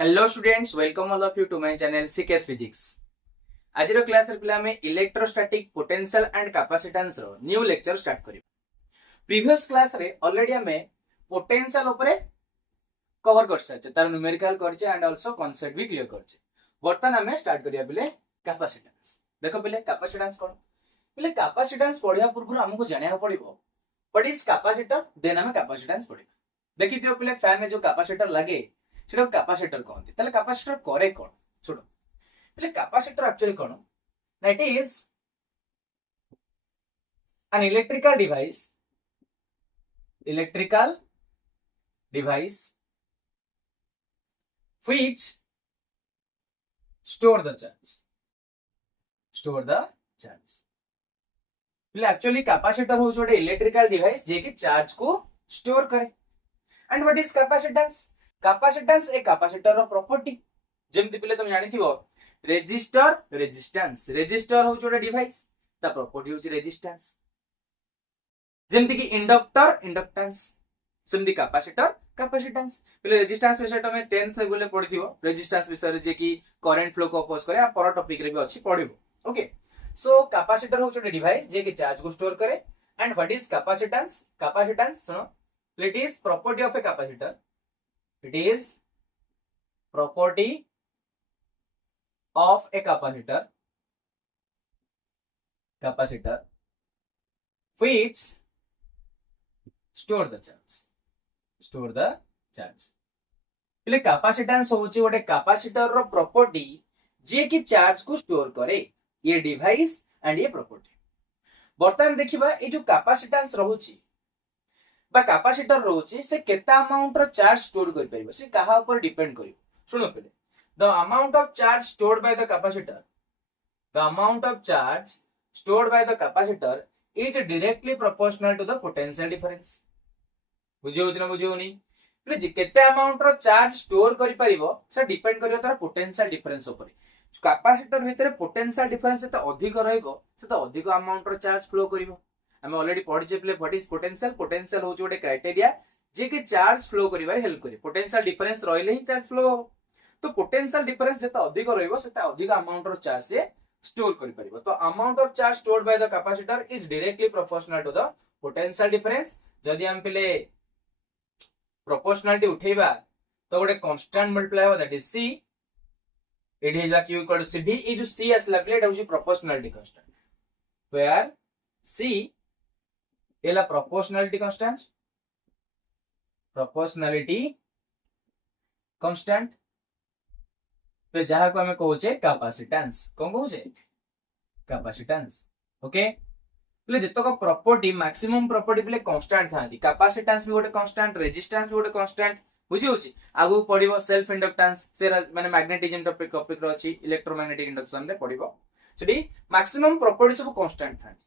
Hello students, welcome all of you to my channel CKS physics. आज रो class रे पिला में इलेक्ट्रोस्टैटिक पोटेंशियल एंड कैपेसिटेंस रो न्यू लेक्चर स्टार्ट करियो। प्रीवियस क्लास रे ऑलरेडी हमें पोटेंशियल ऊपर कवर कर साचे, तार न्यूमेरिकल करचे एंड आल्सो कांसेप्ट भी क्लियर करचे। वर्तमान हमें स्टार्ट करिया पिले कैपेसिटेंस। देखो पिले कैपेसिटेंस कोन, पिले कैपेसिटेंस पढिया पूर्व हमको जानिया पड़िबो व्हाट इज कैपेसिटर, देन हमें कैपेसिटेंस पढिबा। देखि दियो पिले फैन में जो कैपेसिटर लगे सेटा कैपेसिटर कहते। ताले कैपेसिटर करे कोन छोड़ो, पहले कैपेसिटर एक्चुअली कोन ना, it is an electrical device which store the charge पहले एक्चुअली कैपेसिटर हो छोटे इलेक्ट्रिकल डिवाइस जे कि चार्ज को स्टोर करे। And what is capacitance, capacitance a capacitor रो प्रॉपर्टी। जेमति पहले तुम जानि थिबो रेजिस्टर रेजिस्टेंस, रेजिस्टर हो छोटे डिवाइस ता प्रॉपर्टी हो रेजिस्टेंस। जेमति कि इंडक्टर इंडक्टेंस, सेमति कैपेसिटर कैपेसिटेंस। पहले रेजिस्टेंस विषय तो में 10th लेवल में पढिथिबो, रेजिस्टेंस विषय रे जे कि करंट फ्लो को अपोज करे आ पर टॉपिक रे भी अछि पढिबो। ओके, सो कैपेसिटर हो छोटे डिवाइस जे कि चार्ज को स्टोर करे। And what is capacitance, capacitance सुनो, it is property of a capacitor, it is property of a capacitor which store the charge। पहले कैपेसिटेंस होची गोटे कैपेसिटर रो प्रॉपर्टी जे कि चार्ज को स्टोर करे, ये डिवाइस एंड ये प्रॉपर्टी। बर्तमान देखिबा ए जो कैपेसिटेंस रहूची बा कैपेसिटर रहउची से केता अमाउंट रो चार्ज स्टोर कर परिबो, से कहा ऊपर डिपेंड करियो। सुनो पहले, the amount of charge stored by the capacitor, the amount of charge stored by the capacitor is directly proportional to the potential difference. बुझियो ना बुझियोनी, पहले जे केते अमाउंट रो चार्ज स्टोर करि परिबो से डिपेंड करियो तार पोटेंशियल डिफरेंस ऊपर। कैपेसिटर भितरे पोटेंशियल डिफरेंस जते अधिक रहइबो सेते अधिक अमाउंट रो चार्ज फ्लो करिवो। हमें ऑलरेडी पढ़िचे प्ले व्हाट इज पोटेंशियल, पोटेंशियल हो गोटे क्राइटेरिया जे कि चार्ज फ्लो करिवार हेल्प करे। पोटेंशियल डिफरेंस रहले ही चार्ज फ्लो हो, तो पोटेंशियल डिफरेंस जते अधिक रहइबो सेते अधिक अमाउंट रो चार्ज से स्टोर करि परिबो। तो amount of charge stored by the capacitor is directly proportional to the potential difference. जदि हम पले प्रोपोर्शनलिटी उठेबा तो गोटे कांस्टेंट मल्टीप्लाई हो, that is c, it is q equal to cv। ए जो c असला प्ले एटा होची प्रोपोर्शनलिटी कांस्टेंट, वेयर c एला प्रोपोर्शनलिटी कांस्टेंट, पे जहा को हमें कहूचे कैपेसिटेंस। कोन कहूचे कैपेसिटेंस। ओके, प्ले जतो का प्रॉपर्टी मैक्सिमम प्रॉपर्टी प्ले कांस्टेंट थांती, कैपेसिटेंस भी गोटे कांस्टेंट, रेजिस्टेंस भी गोटे कांस्टेंट। बुझी होची आगु पढिबो सेल्फ इंडक्टेंस, से माने मैग्नेटिज्म टॉपिक रो अछि, इलेक्ट्रोमैग्नेटिक इंडक्शन रे पढिबो, सेठी मैक्सिमम प्रॉपर्टी सब कांस्टेंट थांती।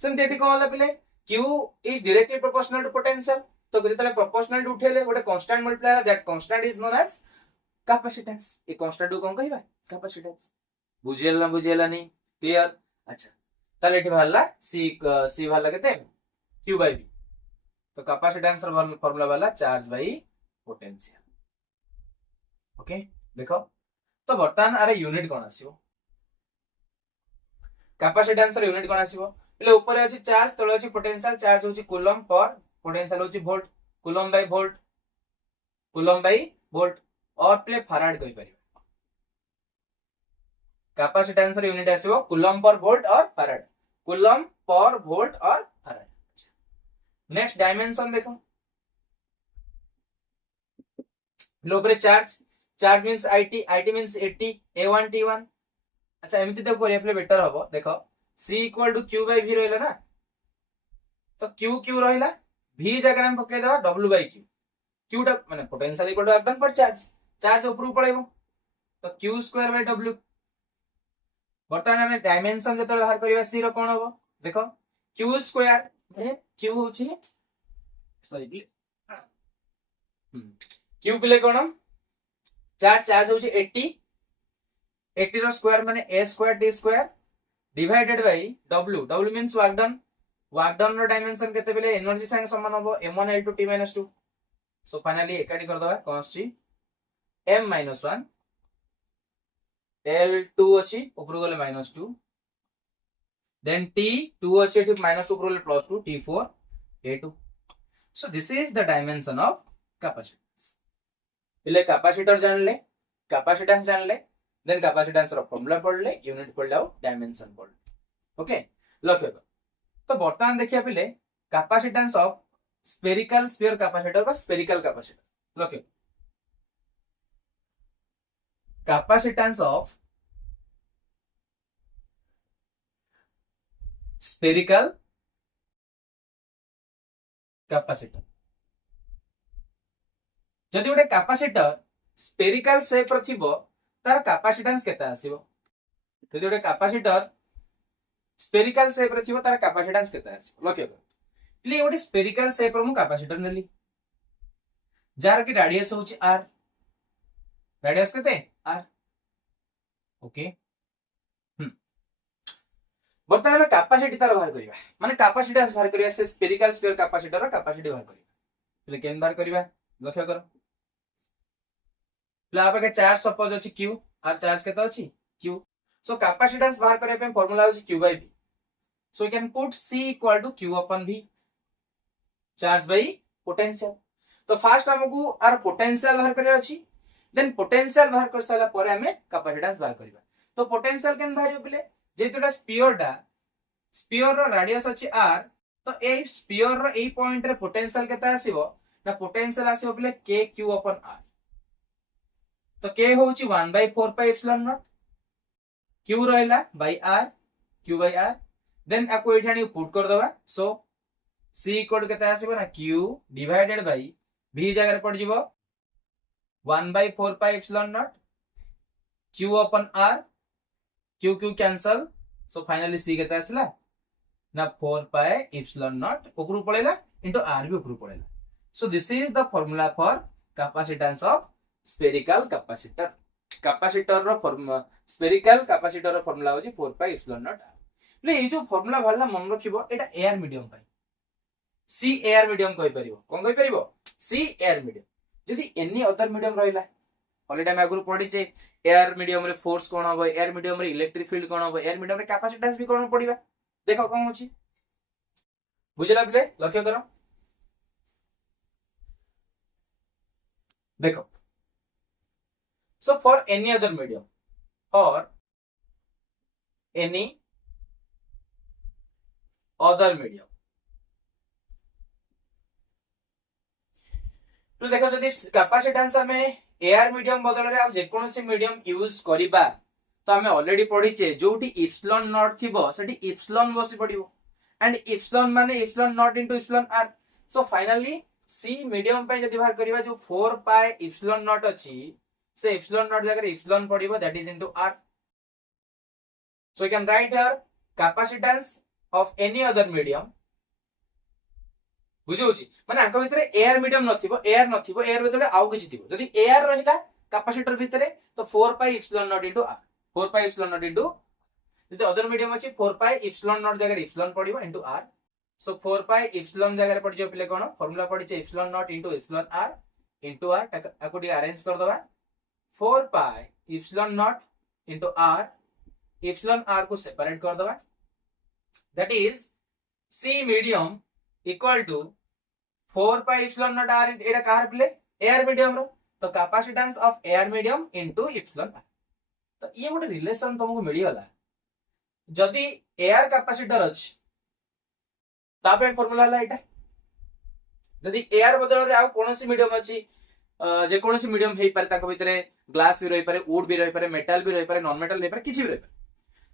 सेमते एठी कोन होला play Q is directly proportional to potential, तो जतले proportional to उठेले गोटे constant multiplier, that constant is known as capacitance। A constant को कोन कहबा capacitance। बुझेला नहीं क्लियर। अच्छा, ताले एठी भाला C भाला केते Q by V, तो कैपेसिटेंस रो फार्मूला वाला चार्ज बाय पोटेंशियल। ओके देखो, तो वर्तमान अरे यूनिट कोन आसीबो, कैपेसिटेंस रो यूनिट कोन आसीबो, पहले ऊपर अछि चार्ज, तळे अछि पोटेंशियल। चार्ज होछि कूलम पर, पोटेंशियल होछि volt, coulomb by volt or प्ले फैराड कहि परिबो। कैपेसिटेंस रो यूनिट आसीबो coulomb per volt or farad, coulomb per volt or farad. Next dimension देखो, लोबरे charge means it means 80, a1 t1। अच्छा एमिति देखो करिया प्ले बेटर हबो। देखो C equal to Q by V रहला ना, तो Q रहला, V जगह हम पके देबा W बाय Q। Q टा माने पोटेंशियल इक्वल टू F1 पर चार्ज ऊपर पळेबो, तो Q स्क्वायर बाय W। बर्तमान हमें डायमेंशन जतले बाहर करिवा C रो कोन हबो, देखो Q स्क्वायर माने Q होची सॉरी Q प्ले कोन चार्ज होची 80 रो स्क्वायर माने a square t square divided by W means work done रो डायमेंशन केते बेले एनर्जी संगे समान होबो m1 l2 t - 2। So finally एकाडी कर दबा कॉन्स्ट m minus 1 L2 अच्छी ऊपर गले -2 then T2 अच्छी एठी -2 ऊपर गले +2 T4 A2 so this is the dimension of capacitance इले कैपेसिटर जानले कैपेसिटेंस जानले देन कैपेसिटेंस रो फॉर्मूला पढ़ले यूनिट पढ़ले और डायमेंशन पढ़ले ओके लक्ष्य तो वर्तमान देखिया पिले capacitance of spherical sphere capacitor बा स्फेरिकल कैपेसिटर लक्ष्य कैपेसिटेंस ऑफ स्फेरिकल कैपेसिटर जदि गोटे कैपेसिटर स्फेरिकल शेप रो थिबो तार कैपेसिटेंस केते आसीबो जदि गोटे कैपेसिटर स्फेरिकल शेप रो थिबो तार कैपेसिटेंस केते आसीबो लक्ष्य कर ले गोटे स्फेरिकल शेप रो मु कैपेसिटर नेली जार की रेडियस होची r रेडियस केते r ओके बर्तमान में कैपेसिटी तार बाहर करिवा माने कैपेसिटेंस बाहर करिया से स्फेरिकल स्फीयर कैपेसिटर रो कैपेसिटी बाहर करिवा ले केन बाहर करिवा लक्ष्य करो आप चार्ज सपोज अच्छी Q आर चार्ज केते अच्छी Q सो कैपेसिटेंस बाहर करे पे फार्मूला होची Q by V so you can put C equal to Q upon V charge by potential तो फास्ट हमकु आर पोटेंशियल बाहर करे अछि देन पोटेंशियल बाहर कर साला परे हमें कैपेसिटेंस बाहर करबा तो पोटेंशियल केन बाहर बिले जेतुटा स्फीयर रो रेडियस अछि r तो ए स्फीयर रो ए पॉइंट रे पोटेंशियल केते आसीबो ना पोटेंशियल आसीबो बिले k q upon r तो k होची 1/4 पाई एप्सिलॉन नॉट q रहला by r q by r then आको एठानी पुट कर दबा सो c इक्वल केते आसीबो ना q डिवाइडेड बाय v जगह रे पड़ जिवो 1/4 pi epsilon naught q upon r q cancel so finally c केते आसला ना 4 पाई एप्सिलॉन नॉट ऊपर पळेला इनटू r भी ऊपर पळेला so this is the formula for capacitance of spherical capacitor capacitor रो स्फेरिकल कैपेसिटर रो फार्मूला होची 4 पाई एप्सिलॉन नॉट ले ए जो फार्मूला भल्ला मन रखिबो एटा एयर मीडियम पाई सी एयर मीडियम कहि परिबो कोन कहि परिबो सी एयर मीडियम जदी एनी अदर मीडियम रहिला ऑलरेडी हम आगु पढी जे एयर मीडियम रे फोर्स कोन होबो एयर मीडियम रे इलेक्ट्रिक फील्ड कोन होबो एयर मीडियम रे कैपेसिटेंस भी कोन पडिबा देखो कोन होची बुझला बिले लक्ष्य करो देखो so for any other medium or any other medium तो देखो जदी कैपेसिटेंस हमें एयर मीडियम बदल रे आ जे कोनोसी मीडियम यूज करिबा तो हमें ऑलरेडी पढी छे जोटी इप्सिलॉन नॉट थिबो सेठी इप्सिलॉन बसी पडिबो एंड इप्सिलॉन माने epsilon naught into epsilon r so finally C medium पे जदी बाहर करिबा जो 4 पाई इप्सिलॉन नॉट अछि से इप्सिलॉन नॉट जगह इप्सिलॉन पडिबो that is into r so you can write here capacitance of any other medium बुझौची माने आंक भितरे एयर मीडियम नथिबो एयर भितरे आउ किछि थिबो जदी एयर रहिला कैपेसिटर भितरे तो 4 pi epsilon naught into r 4 pi epsilon naught into जदी अदर मीडियम अछि 4 पाई इप्सिलॉन नॉट जगह इप्सिलॉन पडिबो into r so 4 pi epsilon जगह पड़ जे पिले कोन फार्मूला पड़ी छे epsilon naught into epsilon r into r आको डी अरेंज कर दबा 4 pi epsilon naught into r epsilon r को सेपरेट कर दबा that is c medium equal to 4 pi epsilon not r Etah car play air medium रो तो capacitance of air medium into epsilon r तो ये गोटे relation तुमको मिली गला जदी एयर कैपेसिटर अछि तापे फार्मूला हला एटा जदी एयर बदल रे आ कोनोसी मीडियम अछि जे कोनोसी मीडियम हेई पारे ताको भितरे ग्लास भी रही पारे वुड भी रही पारे मेटल भी रही पारे नॉन मेटल रही पारे किछि भी रही पारे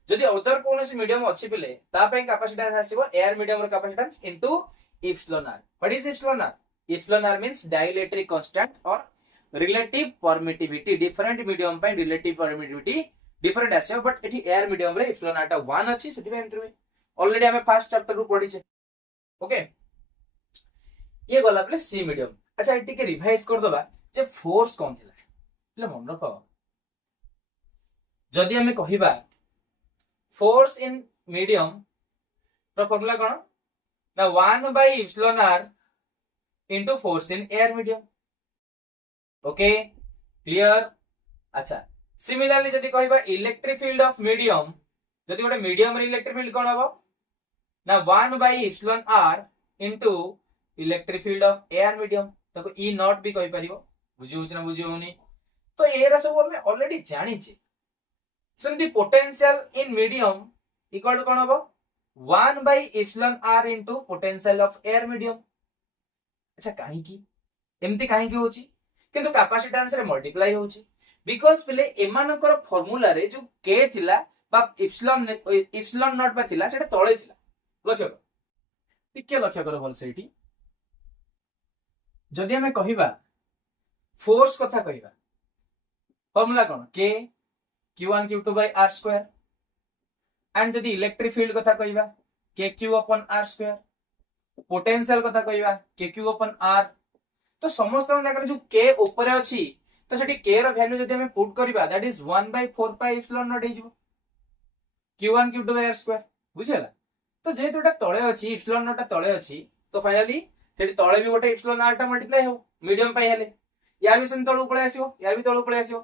जदी अदर कोनोसी मीडियम अछि बिले तापे कैपेसिटेंस आसीबो एयर मीडियम रो capacitance into epsilon r what is epsilon r means dielectric constant or relative permittivity different medium पे रिलेटिव परमिटिविटी डिफरेंट आसे बट एठी एयर मीडियम रे इप्सिलॉन r टा 1 अछि सेति एंटर हुए ऑलरेडी हमें फर्स्ट चैप्टर रु पढी छे ओके ये गला प्ले सी मीडियम अच्छा एटी के रिवाइज कर दबा जे फोर्स कोन थिला ले मन रखो जदी हमें कहिबा फोर्स इन मीडियम रो फार्मूला कोन ना 1 by epsilon r into force in air medium okay clear. अच्छा सिमिलरली जदि कहबा इलेक्ट्रिक फील्ड ऑफ मीडियम, जदि गोटे मीडियम रे इलेक्ट्रिक फील्ड कोन हबो ना 1 by epsilon r into electric field of air medium, ताको ई नॉट भी कहि परिबो। बुझी होछ ना बुझी होनी? तो एरा सब हमें ऑलरेडी जानि छे। सेमती potential in medium equal to कोन हबो 1 by epsilon r into potential of air medium. अच्छा काहे की एमती काहे की होची किंतु कैपेसिटेंस रे मल्टीप्लाई होची बिकॉज़ पहले एमानकर फार्मूला रे जो k थिला बा एप्सिलॉन नॉट बा थिला सेटा तळे थिला। लक्ष्य कर टिके लक्ष्य कर भल सेठी। जदि हमें कहिबा फोर्स कथा कहिबा फार्मूला कोन k q1 q2 by r square and जदि इलेक्ट्रिक फील्ड कथा कहिबा kq upon r square, potential कथा कहिबा kq upon r। तो समस्त जाकर जो k ऊपर अछि तो सेठी k रो वैल्यू जदि हमें पुट करिबा that is 1 by 4 pi epsilon naught हे जिवो q1 q2 by r square। बुझिला? तो जेहेतु एटा तळे अछि एप्सिलॉन नॉट तळे अछि तो फाइनली सेठी तळे भी गोटे एप्सिलॉन r टा मल्टीप्लाई हो मीडियम पाई हेले यार भी सेम तळु पळे आसीबो यार भी तळु पळे आसीबो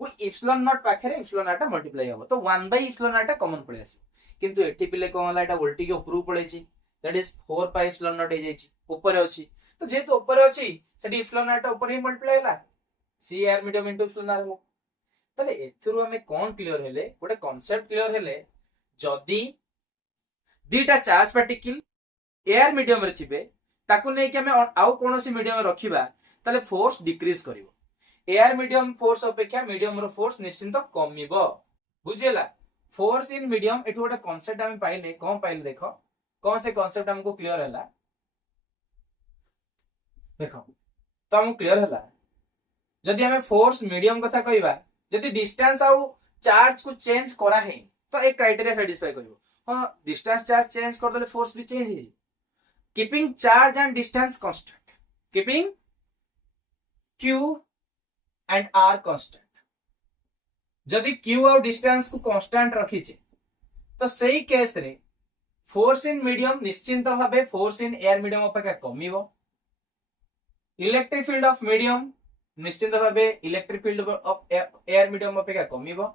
वो एप्सिलॉन नॉट पाखरे एप्सिलॉन r टा मल्टीप्लाई हो तो 1 by एप्सिलॉन r टा कॉमन पळे आसीबो। किंतु एठी पिले कोन होला एटा उल्टी के ऊपर पळेछि that is 4 pi epsilon naught हे जाइछि ऊपर अछि। तो जेहेतु ऊपर अछि सेठी एप्सिलॉन r टा ऊपर ही मल्टीप्लाई होला C air medium into epsilon r हो। तले एथुरु हमें कोन क्लियर हेले गोटे कांसेप्ट क्लियर हेले जदी दीटा चार्ज पार्टिकल एयर मीडियम रे थिबे ताकू नै कि हमें आउ कोनोसी मीडियम रखिबा तले फोर्स डिक्रीज करिवो। एयर मीडियम फोर्स अपेक्षा मीडियम रो फोर्स निश्चित कमिबो। बुझिला? फोर्स इन मीडियम एठु गोटे कांसेप्ट हम पाइले कोन पाइले देखो कोन से कांसेप्ट हमको क्लियर हैला देखो तो हम क्लियर हैला जदि हमें फोर्स मीडियम कथा कहिबा जदि डिस्टेंस आउ चार्ज को चेंज करा है तो एक क्राइटेरिया सैटिस्फाई करिवो। हां डिस्टेंस चार्ज चेंज कर देले फोर्स भी चेंज हे keeping charge and distance constant keeping q and r constant. जदि q और डिस्टेंस को कांस्टेंट रखी छे तो सही केस रे फोर्स इन मीडियम निश्चिंत भाबे फोर्स इन एयर मीडियम अपेक्षा कमिवो। इलेक्ट्रिक फील्ड ऑफ मीडियम निश्चिंत भाबे electric field of air medium अपेक्षा कमिवो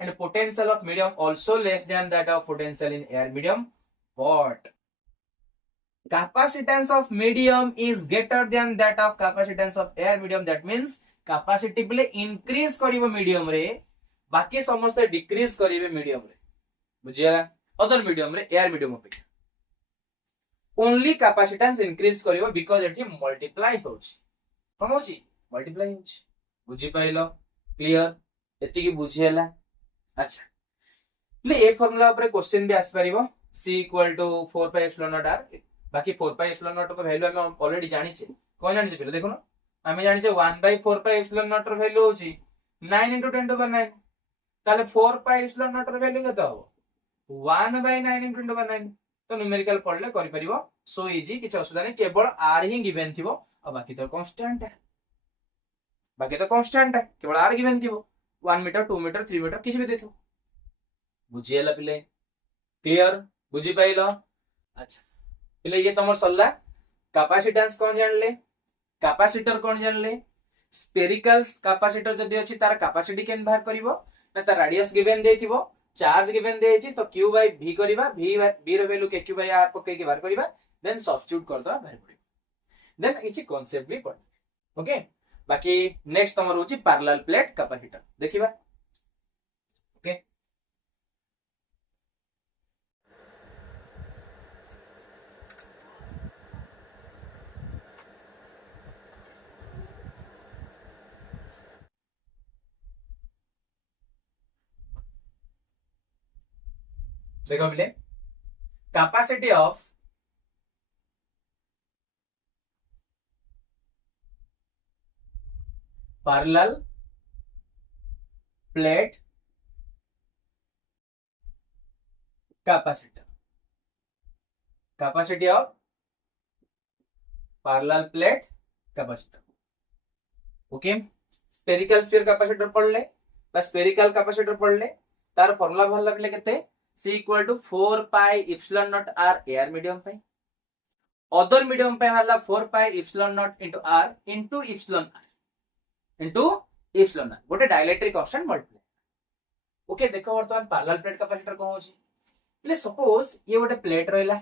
and potential of medium also less than that of potential in air medium, but capacitance of medium is greater than that of capacitance of air medium। that means capacity play increase करिवो medium रे बाकी समस्त decrease करिवे medium रे। बुझिया? other medium रे air medium अपेक्षा only capacitance increase करिवो because एठी multiply होछि कोन होछि multiply होछि। बुझि पाइलो? क्लियर? एति की बुझियला? अच्छा ले ए फार्मूला ऊपर क्वेश्चन भी आस परिबो c equal to 4 pi epsilon naught r बाकी 4 pi एप्सिलॉन नॉट का वैल्यू हम ऑलरेडी जानि छे कोन जानि छे पहिले देखो ना हमें जानि छे 1 by 4 pi एप्सिलॉन नॉट रो वैल्यू होची 9 into 10 to the 9 ताले 4 pi एप्सिलॉन नॉट रो वैल्यू केते हो 1 by 9 into 10 to the 9 तो न्यूमेरिकल पढ़ले करि परिबो सो इजी किछ असुविधा नै केवल r ही गिवन थिबो और बाकी तो कांस्टेंट है केवल r गिवन थिबो 1 मीटर 2 मीटर 3 मीटर किछ भी देथो। बुझिएला पिले? क्लियर? बुझी पाइलो? अच्छा पिले ये तमर सल्ला कैपेसिटेंस कोन जानले कैपेसिटर कोन जानले स्फेरिकल कैपेसिटर जदी अछि तार कैपेसिटी केन बाहर करिवो ना तार रेडियस गिवन देथिबो चार्ज गिवन देछि तो q by v करिबा v रो वैल्यू kq by r पके के बाहर करिबा देन सब्स्टिट्यूट करदवा बाहर पड़िबो देन इछि कांसेप्ट भी पढ़ ओके। बाकी नेक्स्ट तमर होछि पैरेलल प्लेट कैपेसिटर देखिबा ओके। देखो बिले capacity of parallel plate capacitor capacity of parallel plate capacitor okay. Spherical sphere capacitor पढ़ ले स्फेरिकल कैपेसिटर पढ़ ले तार फार्मूला भल लगले केते C equal to 4 pi epsilon naught r air medium पे अदर मीडियम पे हला 4 pi epsilon naught into r into epsilon r into epsilon r गोटे डाइलेक्ट्रिक कांस्टेंट मल्टीप्लाई। ओके देखो वर्तमान पैरेलल प्लेट कैपेसिटर कोन होची ले सपोज ये गोटे प्लेट रहला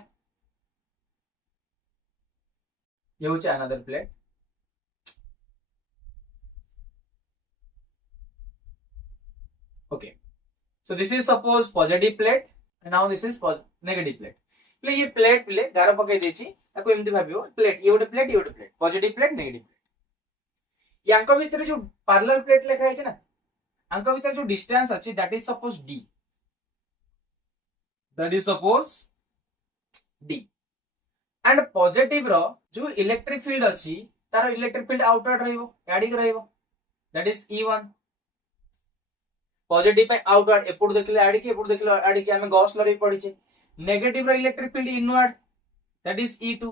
ये होची another plate okay so this is suppose positive plate and now this is negative plate ले ये प्लेट प्ले गार पकई देची ताको एमती भाबियो प्लेट ये गोटे plate positive plate negative plate यांको भीतर जो पैरेलल प्लेट लिखा है ना अंक भीतर जो डिस्टेंस अच्छी that is suppose D and positive रो जो इलेक्ट्रिक फील्ड अच्छी तार इलेक्ट्रिक फील्ड आउटवर्ड रहइबो एडिक रहइबो दैट इज E1 पॉजिटिव पे आउटवर्ड एपुड देखले एडिक हमें गॉस लॉ रे पडिचे नेगेटिव रो electric field inward that is E2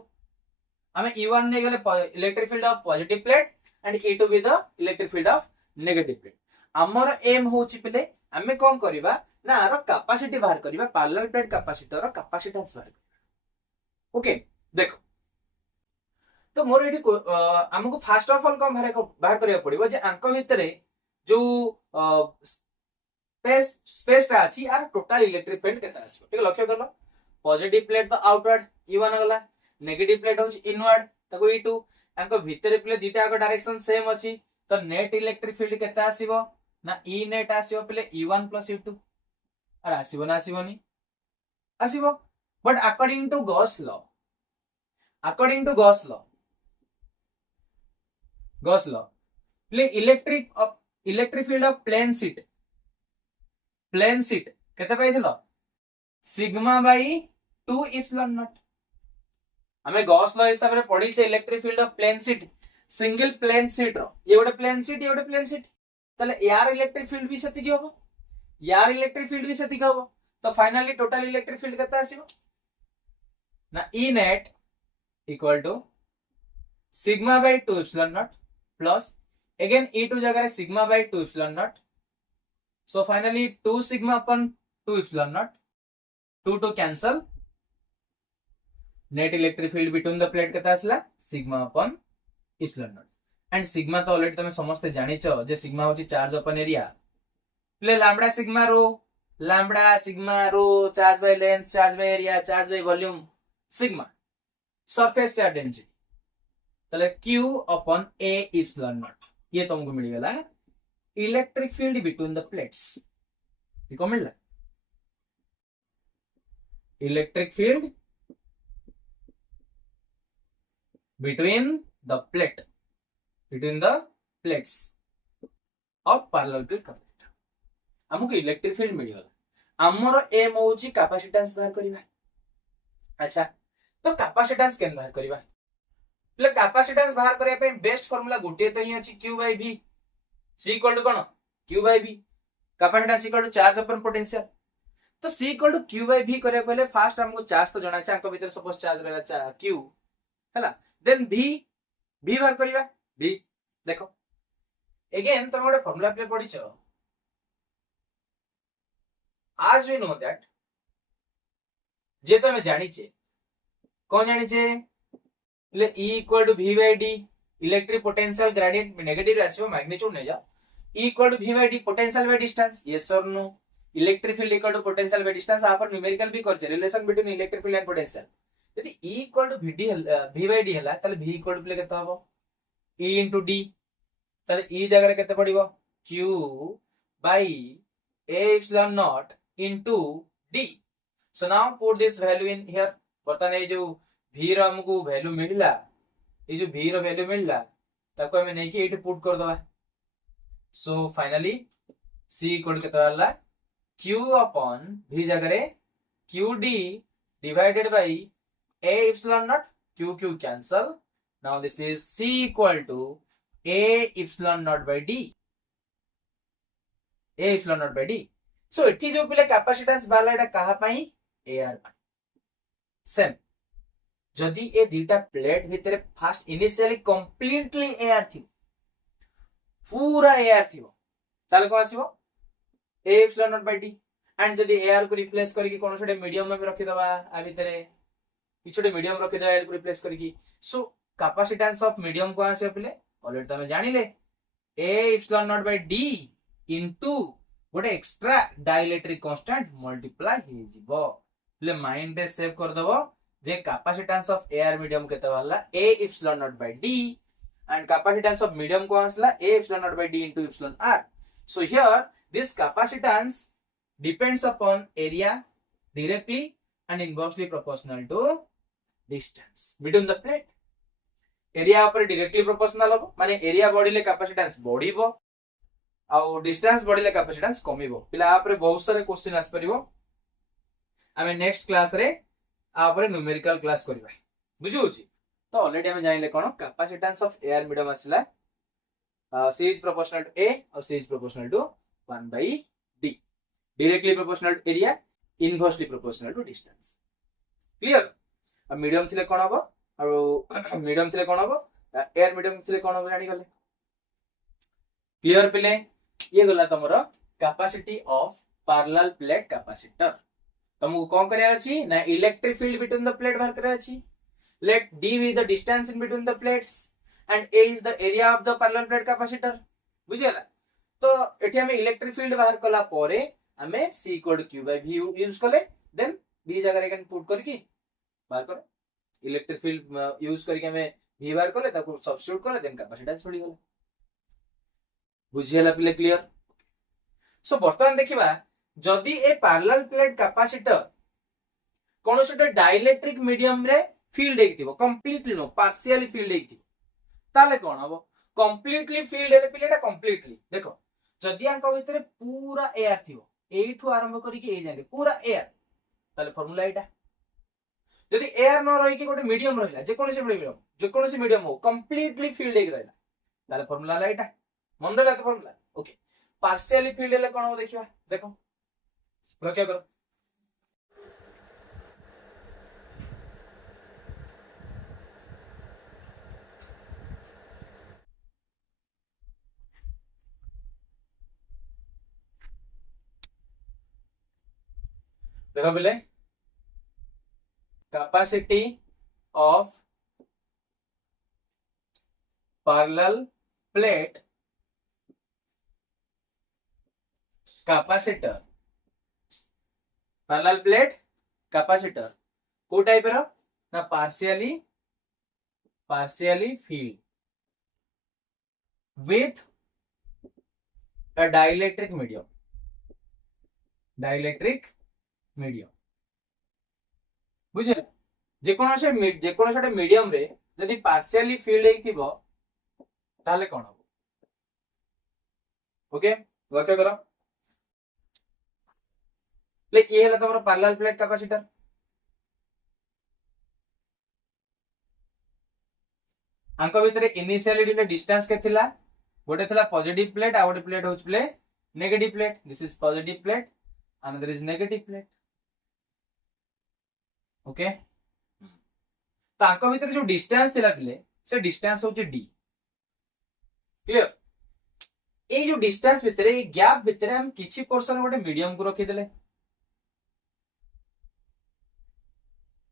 हमें E1 ने गेले electric field of positive plate and E2 with the electric field of negative plate हमर एम होची पिले हमें कोन करबा ना आरो कैपेसिटी बाहर करबा पैरेलल प्लेट कैपेसिटर रो कैपेसिटेंस बाहर करबा ओके देखो तो मोर एठी हमको फर्स्ट ऑफ ऑल कोन बाहर करबा पड़िबो जे अंक भितरे जो स्पेस ता अछि आर टोटल इलेक्ट्रिक फील्ड केता आसी ठीक लक्ष्य करलो पॉजिटिव प्लेट तो आउटवर्ड E1 गला नेगेटिव प्लेट होची इनवर्ड ताको E2 अंक भितरे पिले दीटा को डायरेक्शन सेम अछि तो नेट इलेक्ट्रिक फील्ड केता आसीबो ना E नेट आसीबो पिले E1 + E2 और आसीबो ना आसीबोनी आसीबो but according to Gauss law पिले electric field of plane sheet केते पाइथिलो सिग्मा बाई 2 एप्सिलॉन नॉट हमें गॉस लॉ हिसाब रे पढी छे electric field of plane sheet single plane sheet रो ये गोटे प्लेन शीट ताले यार इलेक्ट्रिक फील्ड भी सेति हबो तो फाइनली टोटल इलेक्ट्रिक फील्ड केता आसीबो ना E net equal to sigma by 2 epsilon naught plus again E2 जगह रे sigma by 2 epsilon naught so finally 2 sigma upon 2 epsilon naught 2 cancel net electric field between the plate केता आसला sigma upon epsilon naught and sigma तो already तमे समस्त जानि छ जे सिग्मा होची चार्ज अपन एरिया प्ले lambda sigma row charge by length charge by area charge by volume sigma surface charge density तले Q upon A epsilon naught ये तुमको मिल गला electric field between the plates इको मिलला electric field between the plates of parallel plate capacitor हमको electric field मिल गला हमरो एम होची कैपेसिटेंस बाहर करबा अच्छा तो कैपेसिटेंस केन बाहर करबा ले कैपेसिटेंस बाहर करबा पे बेस्ट फार्मूला गोटे तो ही अछि Q/V C इक्वल टू कोन Q/V capacitance equal to charge upon potential तो C इक्वल टू Q/V करे पहले फास्ट हमको चार्ज तो जणा छै अंक भीतर सपोज चार्ज रहला Q हला देन V बाहर करबा V देखो अगेन तुम गोटे फार्मूला पे पढिछ आज वी नो दैट जे तो हमें जानी छे कौन जानी छे ले E equal to V/D electric potential gradient negative ratio magnitude ने जा E equal to V/D potential by distance yes or no electric field equal to potential by distance आप न्यूमेरिकल भी करछे relation between electric field and potential यदि E equal to V/D हला ताले V equal to केते हबो E into D ताले E जगह रे केते पडिबो Q by A epsilon naught into D so now put this value in here बर्तन ये जो V रो हमको वैल्यू मिलला ये जो V रो वैल्यू मिलला ताको हमें नहीं कि एट पुट कर दबा सो फाइनली C इक्वल केते हला Q upon V जगह रे QD divided by A epsilon naught Q cancel now this is C equal to A epsilon naught by D so एठी जो पिले कैपेसिटेंस बाला एटा कहा पाई एआर पाई सेम जदी ए दीटा प्लेट भितरे फास्ट इनिशियली कंप्लीटली एआर थी पूरा एआर थी ताले कोन आसीबो A epsilon naught by D and जदी एआर को रिप्लेस करके कोन छोटे मीडियम में रखि दबा आ भितरे किछोटे मीडियम रखि दबा एआर को रिप्लेस करके सो कैपेसिटेंस ऑफ मीडियम को आसे पिले ऑलरेडी तमे जानिले A epsilon naught by D into गोटे एक्स्ट्रा डाइलेक्ट्रिक कांस्टेंट मल्टीप्लाई हे जिवो ले माइंड रे सेव कर दबो जे कैपेसिटेंस ऑफ एयर मीडियम केते वाला A epsilon naught by D and capacitance of medium को आंसला a epsilon naught by d into epsilon r. So here this capacitance depends upon area directly and inversely proportional to distance between the plate. area ऊपर directly proportional हो माने area बढ़िले capacitance बढ़िबो आउ distance बढ़िले capacitance कमिबो पिला ऊपर बहुत सारे question आस परिबो आमे next class रे आ ऊपर न्यूमेरिकल क्लास करबा बुझुची तो ऑलरेडी हमें जानिले कोन कैपेसिटेंस ऑफ एयर मीडियम आसला c is proportional to a और c is proportional to 1 by d directly proportional to area inversely proportional to distance clear अब मीडियम थिले कोन हबो और मीडियम थिले कोन हबो एयर मीडियम थिले कोन हबो जानि गले क्लियर पिले ये गला तमरो capacity of parallel plate capacitor तुमको कोन करिया अछि ना electric field between the plate बाहर करिया अछि let d be the distance in between the plates and a is the area of the parallel plate capacitor बुझियला तो एठी हमें इलेक्ट्रिक फील्ड बाहर कला परे हमें c equal q by v use करले देन b जगह रे कैन पुट करके बाहर कर इलेक्ट्रिक फील्ड यूज करके हमें v बाहर करले ताको सब्स्टिट्यूट करले देन कैपेसिटेंस पड़ी गला बुझियला पिले क्लियर सो वर्तमान देखिबा जदी ए पैरेलल प्लेट कैपेसिटर कोन सोटे डाइलेक्ट्रिक मीडियम रे फील्ड हेतिबो कंप्लीटली नो पार्शियली फील्ड हेतिबो ताले कोन हबो कंप्लीटली फील्ड हेले पिलेटा कंप्लीटली देखो जदी आंक भितरे पूरा एयर थिबो एठू आरंभ करी के ए जाके पूरा एयर ताले फार्मूला एटा जदी एयर न रही के गोटे मीडियम रहिला जे कोनसी मीडियम हो कंप्लीटली फील्ड हेक रहिला ताले फार्मूला एटा मन रहला तो फार्मूला ओके पार्शियली फील्ड हेले कोन हो देखिबा देखो लक्ष्य करो देखो बोले capacity of parallel plate capacitor parallel plate capacitor को टाइप रो ना partially field with a dielectric medium बुझे जेकोनोसे मीडियम रे जदी पार्शियली फील्ड हेतिबो ताले कोन हो ओके लक्ष्य करो ले ये हला तमरो पैरेलल प्लेट कैपेसिटर आंको भितरे इनिशियली डिले डिस्टेंस के थिला गोटे थिला पॉजिटिव प्लेट आ गोटे प्लेट होच play negative plate this is positive plate another is negative plate okay ताको भीतर जो डिस्टेंस थिला पिले से डिस्टेंस होचे d क्लियर ए जो डिस्टेंस भीतर ए गैप भीतर हम किछि पोर्शन गोटे मीडियम को रखि देले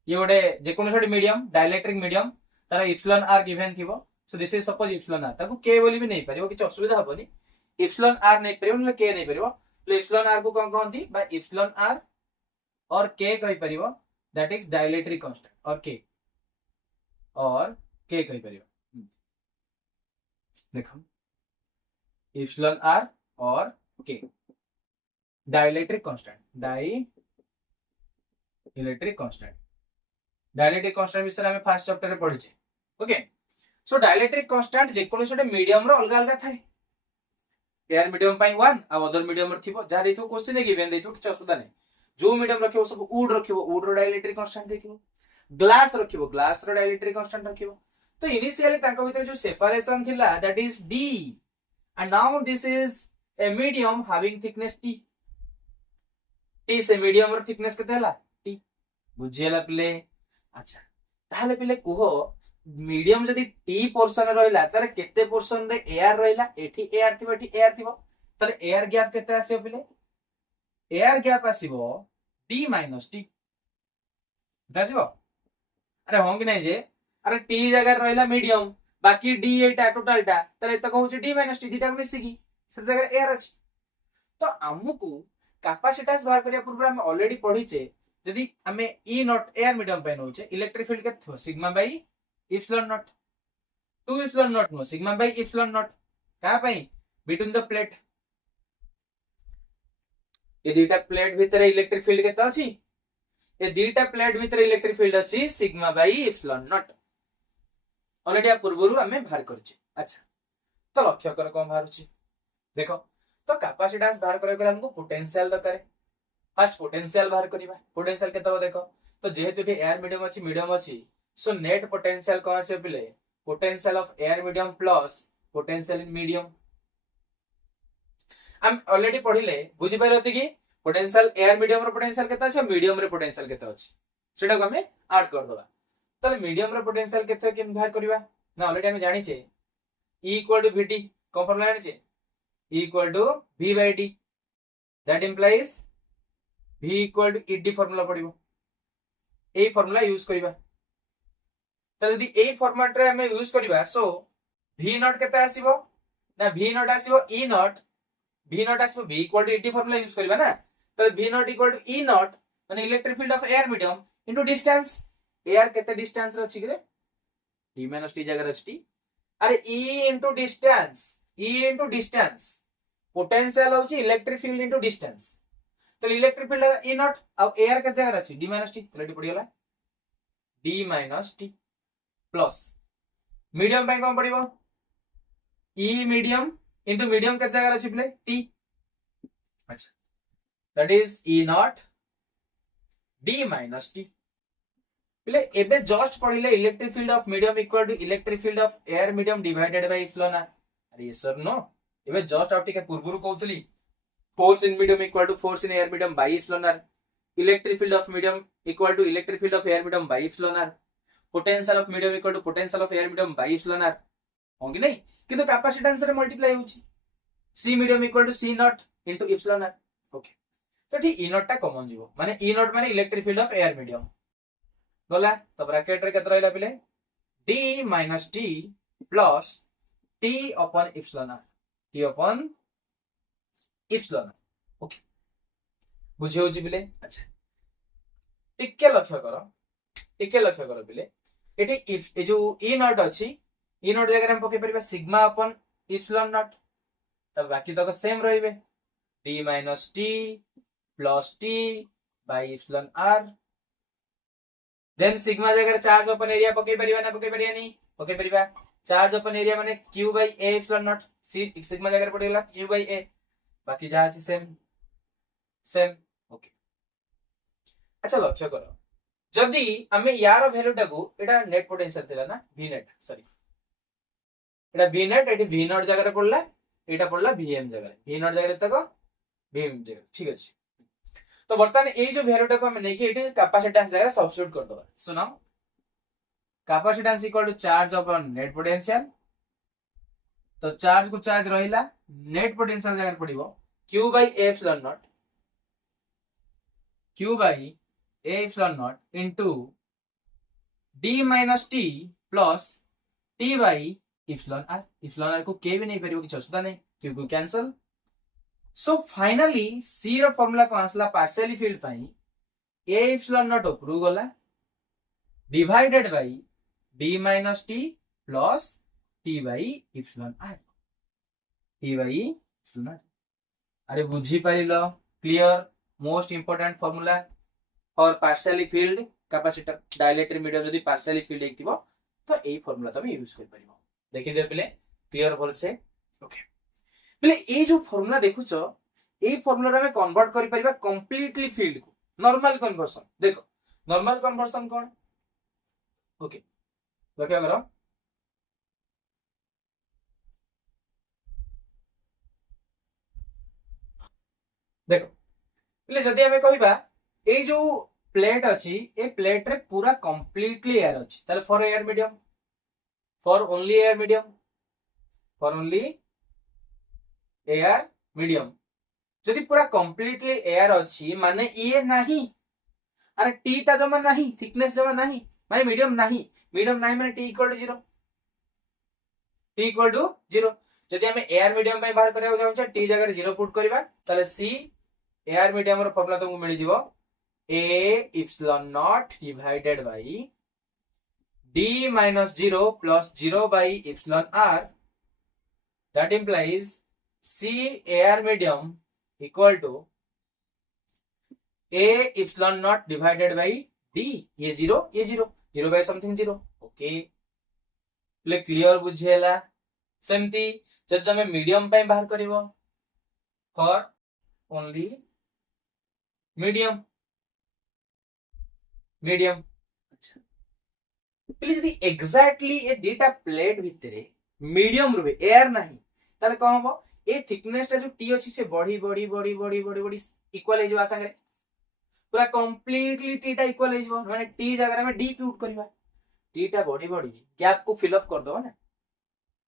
ये गोटे जे कोनो छोटे मीडियम डाइलेक्ट्रिक मीडियम तारा इप्सिलॉन r गिवन थिबो so this is suppose epsilon r ताको k बोली भी नहीं परिबो किछि असुविधा हबनी इप्सिलॉन r नहीं परिबो न k नहीं परिबो तो इप्सिलॉन r को कोन कहंती बा इप्सिलॉन r और k कहि परिबो दैट इज डाइलेक्ट्रिक कांस्टेंट और k कहि परिबो देखो इप्सिलॉन r और k डाइलेक्ट्रिक कांस्टेंट विषय हमें फर्स्ट चैप्टर रे पढिचे ओके सो डाइलेक्ट्रिक कांस्टेंट जे कोनो छोटे मीडियम रो अलग अलग थाए एयर मीडियम पाई 1 आ अदर मीडियम रो थिबो जा देथो क्वेश्चन ने गिवन देथो किछ असुविधा नै जो मीडियम रखिबो सब वुड रखिबो वुड रो डाइलेक्ट्रिक कांस्टेंट देखिबो ग्लास रखिबो ग्लास रो डाइलेक्ट्रिक कांस्टेंट रखिबो तो इनिशियली ताको भीतर जो सेपरेशन थिला that is d and now this is a medium having thickness t से मीडियम रो थिकनेस केते हला t बुझियला पिले अच्छा ताहले पिले कुहो मीडियम जदी t पोर्शन रहइला तारे केते पोर्शन रे एयर रहइला एठी एयर थिबो तारे एयर गैप केते आसीबो पिले एयर गैप आसीबो d - t दासीबो अरे हों कि नै जे अरे t जगह रहइला मीडियम बाकी डी एटा टोटलटा ताले त कहूची डी माइनस टी दीटा मिसिकी से जगह एयर अछि तो हमकू कैपेसिटेंस बाहर करिया पूर्व हम ऑलरेडी पढिचे यदि हमें ई नॉट एयर मीडियम पे नोचे इलेक्ट्रिक फील्ड के थो sigma by epsilon naught 2 epsilon naught नो सिग्मा बाय एप्सिलॉन नॉट का पई बिटवीन द प्लेट ये दीटा प्लेट भीतर इलेक्ट्रिक फील्ड केते अछि ये दीटा प्लेट भीतर इलेक्ट्रिक फील्ड अछि sigma by epsilon naught already आ पूर्वरु हमें बाहर करछि अच्छा तो लक्ष्य कर कोन बाहरछि देखो तो कैपेसिटेंस बाहर करे के हमको पोटेंशियल दरकार फर्स्ट पोटेंशियल बाहर करिबा पोटेंशियल केते देखो तो जेहेतु एयर मीडियम अछि सो नेट पोटेंशियल कोन आसे पिले potential of air medium plus potential in medium हम ऑलरेडी पढिले बुझि पाइलते कि पोटेंशियल एयर मीडियम रो पोटेंशियल केते अछि मीडियम रो पोटेंशियल केते अछि सेटा को हमें ऐड कर दबा तले मीडियम रो पोटेंशियल केते केम बाहर करिबा ना ऑलरेडी हम जानि छे E इक्वल टू Vt कोन फॉर्मूला जानि छे E equal to V by D that implies V equal to ED formula पडिबो ए फॉर्मूला यूज करिबा त यदि ए फॉर्मेट रे हमें यूज करिबा सो V नॉट केते आसीबो ना V नॉट आसीबो E नॉट V नॉट आसीबो V equal to ED formula use करिबा ना तो V naught equal to E naught माने electric field of air medium into distance air केते डिस्टेंस रे अछि रे D माइनस T जगह अछि अरे E into distance E into distance potential होची इलेक्ट्रिक फील्ड इनटू डिस्टेंस तो इलेक्ट्रिक फील्ड E नॉट और एयर के जगह अछि D माइनस T तो पड़ी गला D minus T plus medium पे कोन पड़िबो E मीडियम इनटू मीडियम के जगह अछि प्ले T अच्छा that is E naught D minus T प्ले एबे जस्ट पढिले electric field of medium equal to electric field of air medium divided by epsilon r अरे ये सर नो एबे जस्ट आउट के पूर्वरु कहउतली force in medium equal to force in air medium by epsilon r electric field of medium equal to electric field of air medium by epsilon r potential of medium equal to potential of air medium by epsilon r होंगे नहीं किंतु capacitance रे multiply होची c medium equal to c naught into epsilon r okay तो ठीक e naught टा common जीवो माने e नॉट माने electric field of air medium गला तो ब्रैकेट रे केते रहला पिले d minus t plus t upon epsilon r t upon epsilon r okay बुझे होची पिले अच्छा टिके लक्ष्य करो पिले एटी इफ ए जो e नॉट अछि e नॉट जगह हम पके परिबा सिग्मा अपॉन एप्सिलॉन नॉट तब बाकी तक सेम रहिबे d minus t plus t by epsilon r then sigma जगह चार्ज अपन एरिया पके परिबा ना पके परिया नहीं पके परिबा चार्ज अपन एरिया माने q by a epsilon naught sigma जगह पड़ेला q बाय a बाकी जा अछि सेम ओके अच्छा लक्ष्य करो जदी हमें यार वैल्यू टाको एटा नेट पोटेंशियल थिला ना v net sorry Etah v net eighty v not जगह पड़ला एटा पड़ला vm जगह v नॉट जगह तक vm जगह ठीक अछि तो बर्तमान ए जो वैल्यूटा को हम नै कि एटी कैपेसिटेंस जगह सब्स्टिट्यूट कर दबा सुनो capacitance equal to charge upon net potential तो चार्ज को चार्ज रहिला नेट पोटेंशियल जगह पड़िबो q by a epsilon naught q by a epsilon naught into d minus t plus t by epsilon r को के भी नहीं परिबो कि असुविधा नहीं q को कैंसिल सो फाइनली c रो फार्मूला को आसला पार्शियली फील्ड पाई a एप्सिलॉन नॉट उपरु गला divided by d minus t plus t by epsilon r t by epsilon r अरे बुझी पाइलो clear most important formula for partially filled capacitor dielectric medium जदी पार्शियली फील्ड हेतिबो तो एई फार्मूला तमे यूज कर परिबो देखि दे पिले क्लियर बोल से ओके पिले ए जो फार्मूला देखुचो ए फार्मूला रे कन्वर्ट करि परिबा कंप्लीटली फील्ड को नॉर्मल कन्वर्शन देखो नॉर्मल कन्वर्शन कोन ओके लक्ष्य करो देखो पिले जदी हमें कहिबा ए जो प्लेट अछि ए प्लेट रे पूरा कंप्लीटली एयर अछि ताले for air medium for only air medium for only air medium जदी पूरा कंप्लीटली एयर अछि माने ये नाही अरे टी ता जमा नाही थिकनेस जमा नाही माने मीडियम नाही माने t equal to 0 t equal to 0 जदि हम एयर मीडियम पे बाहर करबा चाहछे t जगह 0 पुट करबा ताले c एयर मीडियम रो फॉर्मूला तुमको मिल जिवो a epsilon not divided by d minus 0 plus 0 by epsilon r that implies c air medium equal to a epsilon naught divided by d ये 0 by something 0 okay ले clear बुझेला सेमती जब तमे medium पे बाहर करिवो फॉर ओनली मीडियम अच्छा पहले जदी एग्जैक्टली ए दीटा प्लेट भितरे मीडियम रुवे एयर नाही ताले कोन हबो ए थिकनेस ता जो टी अछि से बढ़ी बढ़ी बढ़ी बढ़ी बढ़ी बढ़ी इक्वल हे जवा संगे पूरा कंप्लीटली टी टा इक्वल हे जवा माने टी जगह में डी पुट करबा टी टा बढ़ी बढ़ी गैप को फिल अप कर दो ना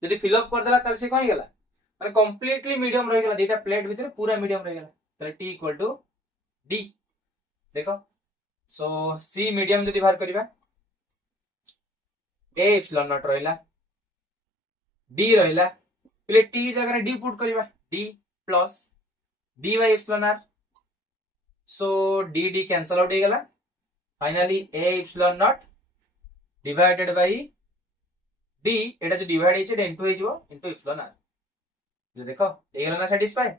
जदी फिल अप कर देला ताले से कोन गेला माने कंप्लीटली मीडियम रह गेला दीटा प्लेट भितरे पूरा मीडियम रह गेला ताले टी इक्वल टू डी देखो सो सी मीडियम जदी बाहर करबा ए एप्सिलॉन नॉट रहिला डी रहिला पहले टी जगह डी पुट करबा d plus d by epsilon r so d d cancel out हो गेला finally A epsilon naught divided by d एटा जो डिवाइड हेचे इनटू हे जिवो इनटू एप्सिलॉन आर जो देखो ए गेला ना सैटिस्फाई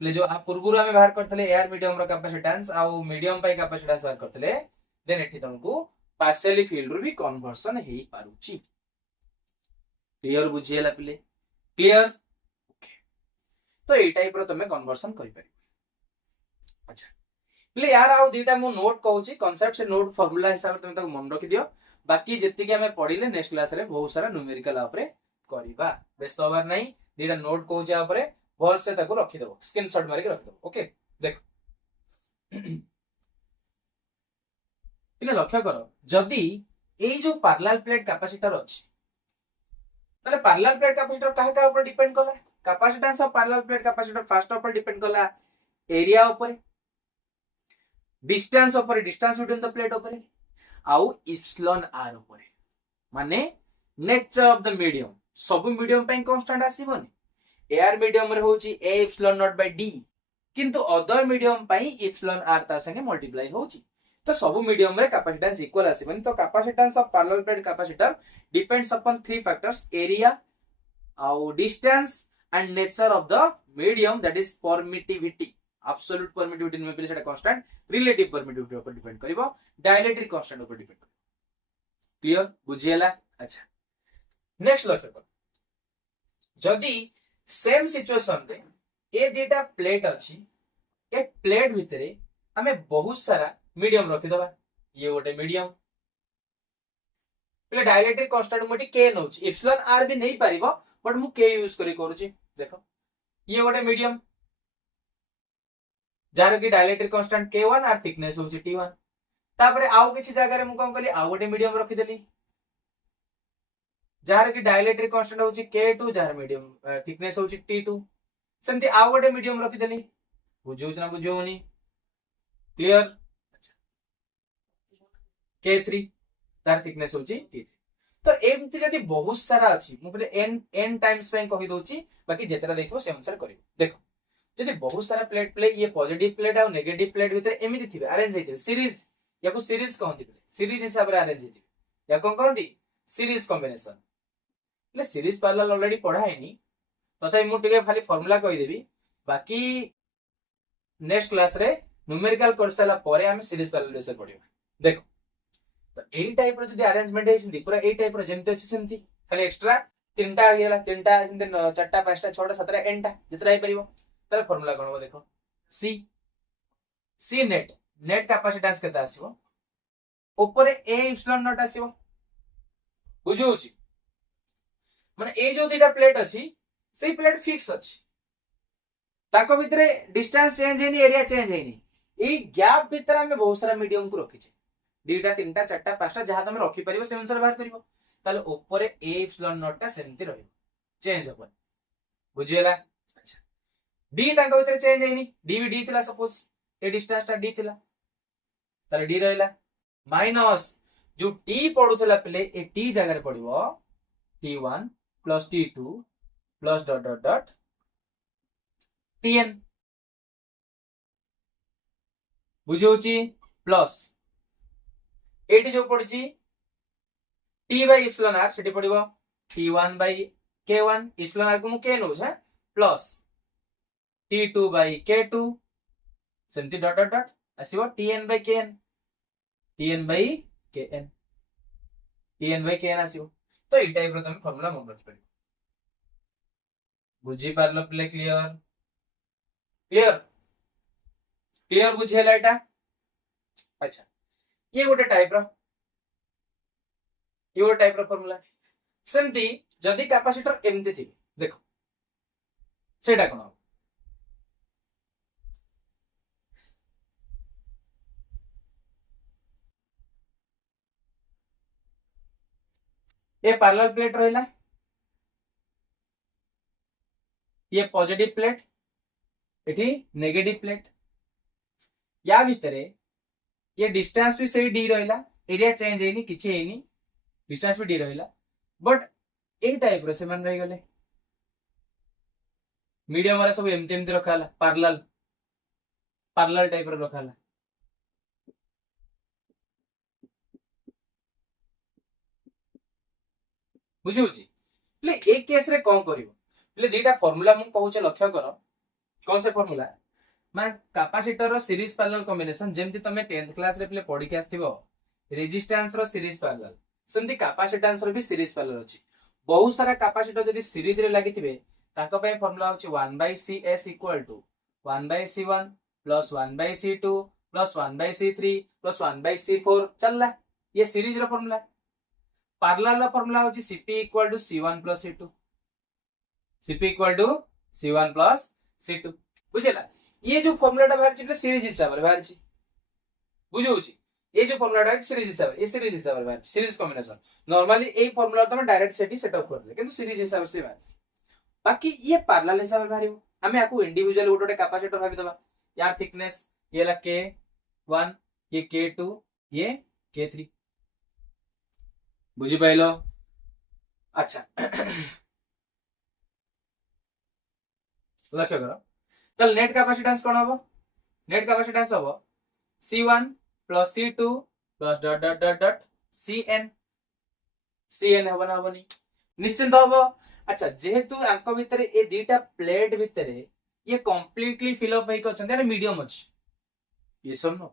ले जो आ पूर्वरु हमें बाहर करथले एयर मीडियम रो कैपेसिटेंस आ मीडियम पाई कैपेसिटेंस बाहर करथले देन एठी तुमको पार्शियली फील्ड रू भी कन्वर्सन हेई पारुची क्लियर बुझियला पिले क्लियर ओके तो ए टाइप रो तमे कन्वर्सन करि पारि अच्छा पिले यार आ दुटा मु नोट कहूची कांसेप्ट से नोट फार्मूला हिसाब तमे तक मन रखि दियो बाकी जति के हमें पढिले नेक्स्ट क्लास रे बहुत सारा न्यूमेरिकल ऊपर करिबा व्यस्त होबार नाही दुटा नोट कहूची ऊपर भल से ताको रखि देबो स्क्रीनशॉट मारि के रखि देबो ओके देखो पिले लक्ष्य करो जदि ए जो पैरेलल प्लेट कैपेसिटर अछि ताले पैरेलल प्लेट कैपेसिटर काहे का ऊपर डिपेंड कला capacitance of parallel plate capacitor first ऊपर डिपेंड कला एरिया ऊपर डिस्टेंस ऊपर डिस्टेंस बिटवीन द प्लेट ऊपर आउ इप्सिलॉन आर ऊपर माने नेचर ऑफ द मीडियम सब मीडियम पे कांस्टेंट आसीबोनी एयर मीडियम रे होची A epsilon naught by d किंतु अदर मीडियम पे इप्सिलॉन आर ता संगे मल्टीप्लाई होची तो सब मीडियम रे कैपेसिटेंस इक्वल आसीबोनी तो capacitance of parallel plate capacitor depends upon three factors area आउ distance and nature of the medium that is permittivity absolute permittivity में पहले सेटा कांस्टेंट रिलेटिव परमिटिविटी ऊपर डिपेंड करिवो डायलेक्ट्रिक कांस्टेंट ऊपर डिपेंड करिवो क्लियर बुझियला अच्छा नेक्स्ट लक्ष्य कर जदी सेम सिचुएशन रे ए जेटा प्लेट अछि ए प्लेट भितरे हमें बहुत सारा मीडियम रखि दबा ये गोटे मीडियम पहले डायलेक्ट्रिक कांस्टेंट मोटी के नउची एप्सिलॉन आर भी नहीं पारिबो बट मु के यूज करी करूची देखो ये गोटे मीडियम जार की डायलेक्ट्रिक कांस्टेंट k1 आर थिकनेस होची t1 तापरे आउ किछि जगह रे मु कोन कली आउ गोटे मीडियम रखि देली जार की डायलेक्ट्रिक कांस्टेंट होची k2 जार मीडियम थिकनेस होची t2 सेमती आउ गोटे मीडियम रखि देली बुझौछ ना बुझौनी क्लियर k3 तार थिकनेस होची t3 तो एमती जदी बहुत सारा अछि मु पले n टाइम्स पे कहि दोची बाकी जेतरा देखिबो से अनुसार करिवो देखो जदी बहुत सारा प्लेट प्ले ये पॉजिटिव प्लेट और नेगेटिव प्लेट भीतर एमिति थिबे अरेंज हेतिबे सीरीज याको सीरीज कहंती पले सीरीज हिसाब रे अरेंज हेतिबे या कोन कहंती सीरीज कॉम्बिनेशन ले सीरीज पैरेलल ऑलरेडी पढा हैनी तथापि मु टिके खाली फार्मूला कहि देबी बाकी नेक्स्ट क्लास रे न्यूमेरिकल करसला परे हम सीरीज पैरेलल विषय पढिबा देखो तो एई टाइप रो जदी अरेंजमेंट हेसिंदी पूरा एई टाइप रो जेमते अछि सेमती खाली एक्स्ट्रा तीनटा गेला तीनटा सेमते चारटा पांचटा छटा सातटा एनटा जितरा हे परिबो ताले फार्मूला कोन हो देखो सी सी नेट नेट कैपेसिटेंस केता आसीबो ऊपर ए इप्सिलॉन नॉट आसीबो बुझौची माने ए जो दुटा प्लेट अछि सेई प्लेट फिक्स अछि ताको भितरे डिस्टेंस चेंज हेनी एरिया चेंज हेनी ए गैप भितर हम बहुत सारा मीडियम को रखिछे दुटा तीनटा चारटा पांचटा जहां तुम रखि परिबो से अनुसार बाहर करिवो ताले ऊपर ए इप्सिलॉन नॉट ता सेमति रहइबो चेंज होबो बुझियला अच्छा डी ताको भितर चेंज हेनी डी भी डी थिला सपोज ए डिस्टेंस ता डी थिला ताले डी रहइला माइनस जो टी पडुथला पले ए टी जगह रे पडिबो t1 plus T2 plus dot dot dot Tn बुझी प्लस एटी जो पड़ी T by इप्सिलॉन r सेठी पड़िबो T1 by K1 epsilon r को मु K नउछ plus T2 by K2 सेमती डॉट डॉट डॉट आसीबो Tn by Kn Tn by Kn Tn by Kn आसीबो तो ई टाइप रो तुम फार्मूला मन रख परिबो बुझी पारलो प्ले क्लियर क्लियर क्लियर बुझेला एटा अच्छा ये गोटे टाइप रो फार्मूला सेमती जदी कैपेसिटर एमती थी देखो सेटा कोन हो ये पैरेलल प्लेट रहिला ये पॉजिटिव प्लेट एठी नेगेटिव प्लेट या भितरे ये डिस्टेंस भी सही डी रहिला एरिया चेंज हेनी किछि हेनी डिस्टेंस भी डी रहिला बट ए टाइप रो सेमान रहि गले मीडियम वाला सब एमती एमती रखाला पैरेलल टाइप रो रखाला बुझी होची ले एक केस रे कोन करिवो ले दुटा फार्मूला मु कहूछ लक्ष्य कर कौन से फार्मूला मैं कैपेसिटर रो सीरीज पैरेलल कॉम्बिनेशन जेमती तमे 10th क्लास रे प्ले पढी के आस्थिबो रेजिस्टेंस रो सीरीज पैरेलल सेमती कैपेसिटेंस रो भी सीरीज पैरेलल अछि बहुत सारा कैपेसिटर जदी सीरीज रे लागिथिबे ताको पय फार्मूला होछि 1/Cs = 1/C1 + 1/C2 + 1/C3 + 1/C4 चलला ये सीरीज रो फार्मूला पैरेलल रो फार्मूला होछि Cp = C1 + C2 Cp = C1 + C2 बुझेला ये जो फार्मूलाटा बाहर छिले सीरीज हिसाब रे बाहर छि बुझो होछि ये जो फार्मूलाटा सीरीज हिसाब ये सीरीज हिसाब रे बाहर सीरीज कॉम्बिनेशन नॉर्मली ए फार्मूला तुम डायरेक्ट सेटी सेटअप कर ले किंतु सीरीज हिसाब से बाहर बाकी ये पैरेलल हिसाब रे बाहरिबो हमें आकु इंडिविजुअल गोटे कैपेसिटर भाबी दबा यार थिकनेस ये ला K1 ये K2 ये K3 बुझी पाइलो अच्छा लक्ष्य करो तल नेट कैपेसिटेंस कोन हबो नेट कैपेसिटेंस हबो C1 + C2 + dot dot dot dot Cn हबो ना हबोनी निश्चित हबो अच्छा जेहेतु आंको भितरे ए दीटा प्लेट भितरे ये कंप्लीटली फिल अप होई कछन यार मीडियम अछि ये सुनो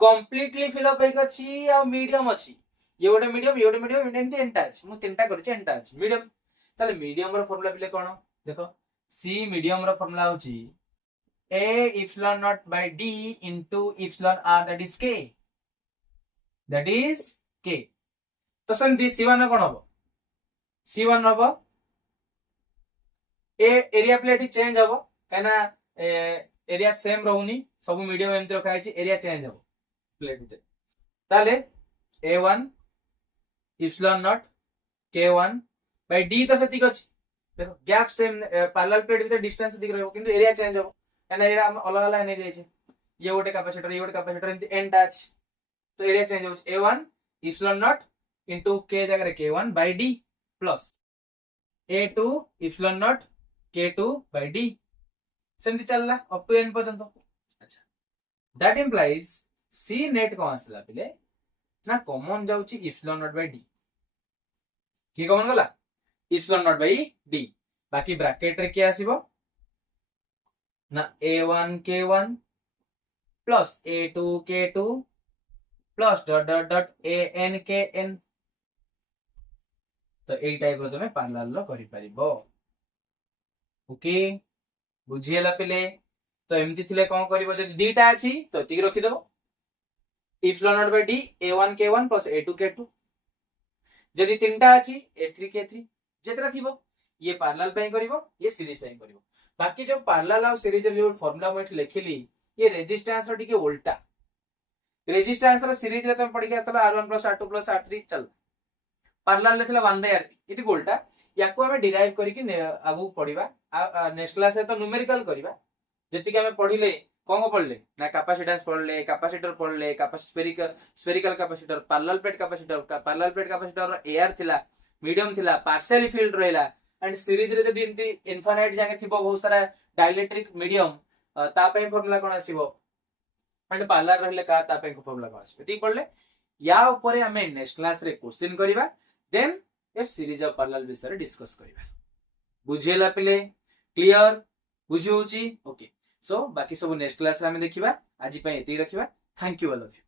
कंप्लीटली फिल अप होई कछि आ मीडियम अछि ये गोटे मीडियम एंटी एंटा अछि मु तीनटा करछि एंटा अछि मीडियम ताले मीडियम रो फार्मूला बिले कोन देखो C मीडियम रो फार्मूला होछि A epsilon naught by D into epsilon R that is K तो सेमती C1 कोन हबो C1 हबो ए एरिया प्लेट चेंज हबो काना एरिया सेम रहउनी सब मीडियम एमति रखा है एरिया चेंज हबो प्लेट भीतर ताले A1 epsilon naught K1 by D तो सेतिक अछि देखो गैप सेम पैरेलल प्लेट भीतर डिस्टेंस दिख रहबो किंतु एरिया चेंज हबो काना एरिया हम अलग अलग नै जाय छै ये गोटे कैपेसिटर एमति एंड टच तो एरिया चेंज हो A1 epsilon naught into K जगह K1 by D plus A2 epsilon naught K2 by D सेमति चलला अप टू n पर्यंत अच्छा दैट इंप्लाइज C नेट को आसला पिले ना कॉमन जाउची epsilon naught by D की कॉमन गला epsilon naught by D बाकी ब्रैकेट रे के आसीबो ना A1 K1 plus A2 K2 plus dot dot dot AN KN तो ए टाइप रो तमे पैरेलल रो करि परिबो ओके बुझियला पिले तो एमति थिले कोन करिवो जदि दीटा अछि तो एति रखि देबो epsilon naught by D A1 K1 plus A2 K2 जदि तीनटा अछि A3 K3 जेतरा थिबो ये पैरेलल पे करिवो ये सीरीज पे करिवो बाकी जो पैरेलल और सीरीज रे जो फार्मूला मैं लिखिली ये रेजिस्टेंस रो टिके उल्टा रेजिस्टेंस रो सीरीज रे तम पड़ी गया था R1 + R2 + R3 चल पैरेलल लेथला 1/R इति उल्टा याको हमें डिराइव करी कि आगु पढिबा नेक्स्ट क्लास रे तो न्यूमेरिकल करिबा जति के हमें पढिले कोन को पढले ना कैपेसिटेंस पढले कैपेसिटर पढले spherical capacitor parallel plate capacitor रो एआर थिला मीडियम थिला पार्शियली फील्ड रहला एंड सीरीज रे जदी एमती इनफाइनाइट जाके थिबो बहुत सारा डाइलेक्ट्रिक मीडियम ता पे फार्मूला कोन आसीबो एंड पार्लर रहले का ता पे फार्मूला कोन आसीबो ती पड़ले या ऊपर हमें नेक्स्ट क्लास रे क्वेश्चन करिबा then a series of parallel विषय रे डिस्कस करिबा बुझेला पिले क्लियर बुझी होची ओके सो बाकी सब नेक्स्ट क्लास रे हमें देखिबा आज पय एती रखिबा thank you all of you.